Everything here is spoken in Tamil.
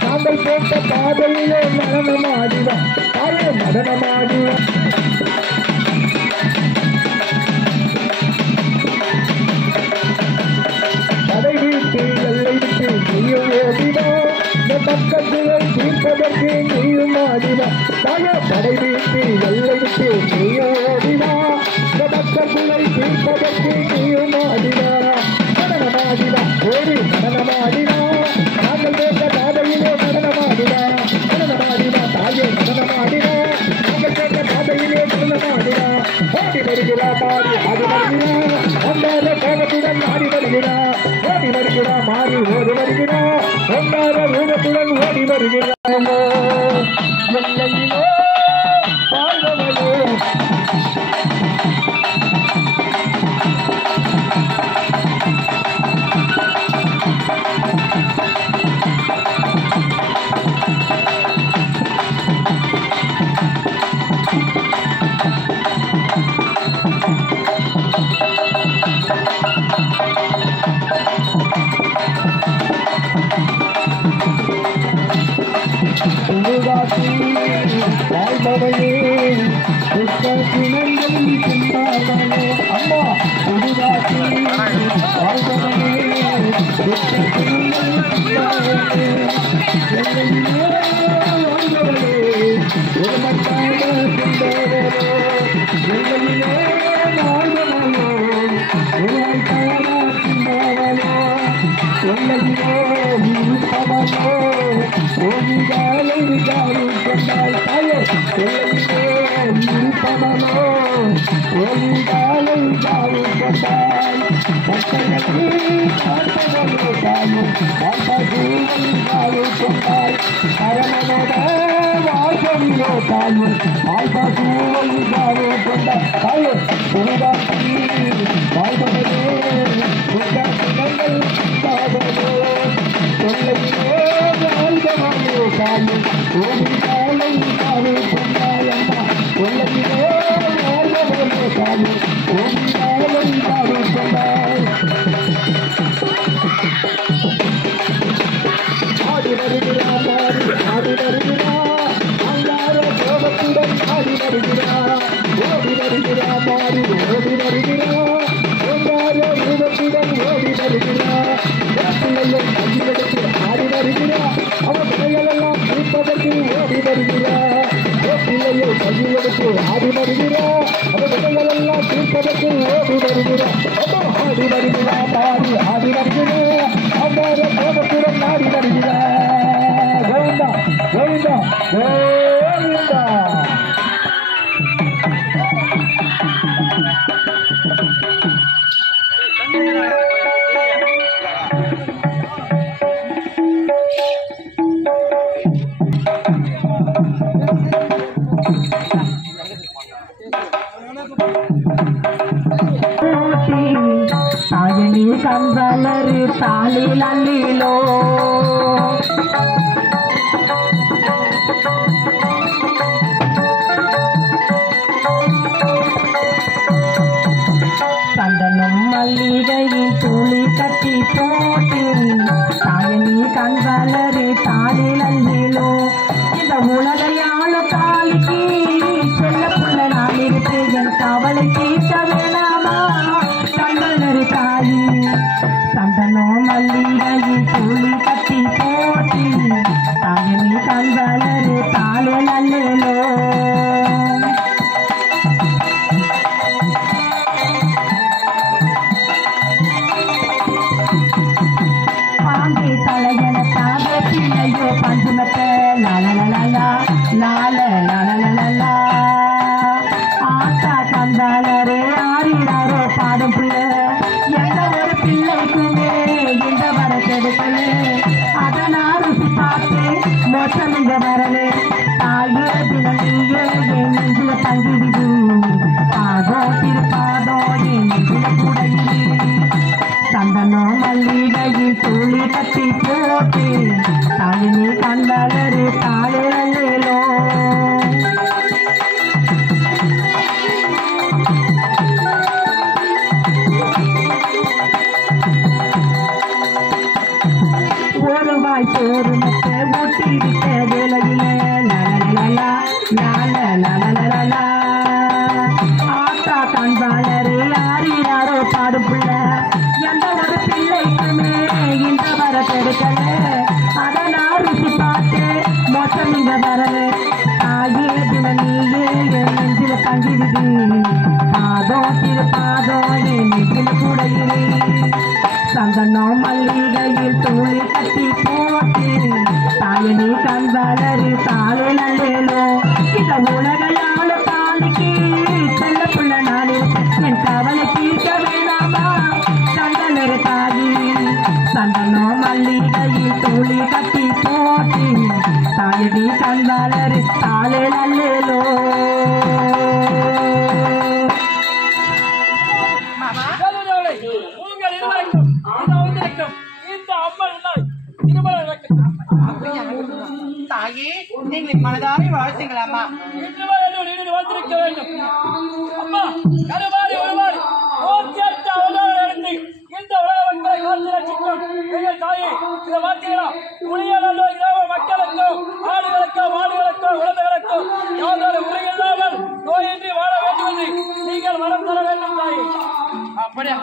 நாங்கள் போட்ட பாதையிலே நடனமாடிவா, நடனமாடிவா. தடை வீட்டு எல்லை விட்டு நீயும் ஓடினா மக்களுரை தீர்ப்பதற்கு நீயும் ஆடினா நடனமாடினா ஓடி நடனமாடினா நாங்கள் கேட்ட பாதையிலே நடனமாடினா நடனமாடினா தாயே நடனமாடினா நாங்கள் கேட்ட பாதையிலே நடனமாடினா ஓடி வருகிறா மாறி ஆடி வருகிறா ஒன்றாத கோபத்துடன் ஆடி வருகிறா ஓடி வருகிறா மாறி ஓடி வருகிறா ஒன்றாத ரூபத்துடன் ஓடி வருகிறா எல்லையிலோ வாழ்வவளோ வாழ்பவையே அம்மா புதுதாசி வாழ்பவையே కంబలరి తాళిలో சந்தனம் மல்லிகையில் துளி கட்டி போட்டி தாயனி கண்வலரி தாளிலோ இந்த உலகையாள தாலிக்கு செல்ல புள்ள நான் இருப்பேன் கவலை தீர்க்க வேணாமா கண்வலரி தாயி சந்தனம் மல்லிகையில் துளி கட்டி போட்டி தாயனி கண்வலரி தாளிலோ பஞ்சுமத்த ஆத்தா கந்தாளரே ஆறினாரோ பாடும் பிள்ளை எந்த ஒரு பிள்ளைக்குமே இந்த வர கெடுக்கல அதை நான் ருசி பார்த்து மோசம் இங்க வரலே தாயே தினே என் நெஞ்சில தங்கிடுது பாதோ திருப்பாதோ என் நெஞ்சில குடையிலே சந்தனம் மல்லிகையில் துளி கட்டி போட்டு தாயினி கண்வலரி தாளிலோ வருது பாதம் திருப்பாதம் என் நெஞ்சில் குடையுது சந்தனம் மல்லிகையில் தூளி கட்டி போட்டு தாயனி கண்வளரு தாளே நல்லேலோ இந்த உலகையாள தாலிக்கு செல்ல புள்ள நானே என் கவலை தீர்க்க வேணாமா கண்டலரு தாயி சந்தனம் மல்லிகையில் தூளி கட்டி போட்டு தாயனி கண்வளரு தாளே நல்லேலோ தாயே நீங்கள் மனதாரி வாழ்த்துங்களாமா வந்திருக்க வேண்டும் அம்மா கருமாறி ஒருமாறி 108 அவதாரம் இந்த உலக மக்களை காத்து ரட்சிக்கும் எங்கள் தாயே இதை பார்த்தீங்களா புளியலோ இரவு மக்களுக்கும் ஆடுகளுக்கும் மாடுகளுக்கும் உலகளுக்கும் யாதொரு முறையில்லாமல் நோயின்றி வாழ வேண்டும் என்று நீங்கள் மனம் தர வேண்டும் தாயே அப்படியா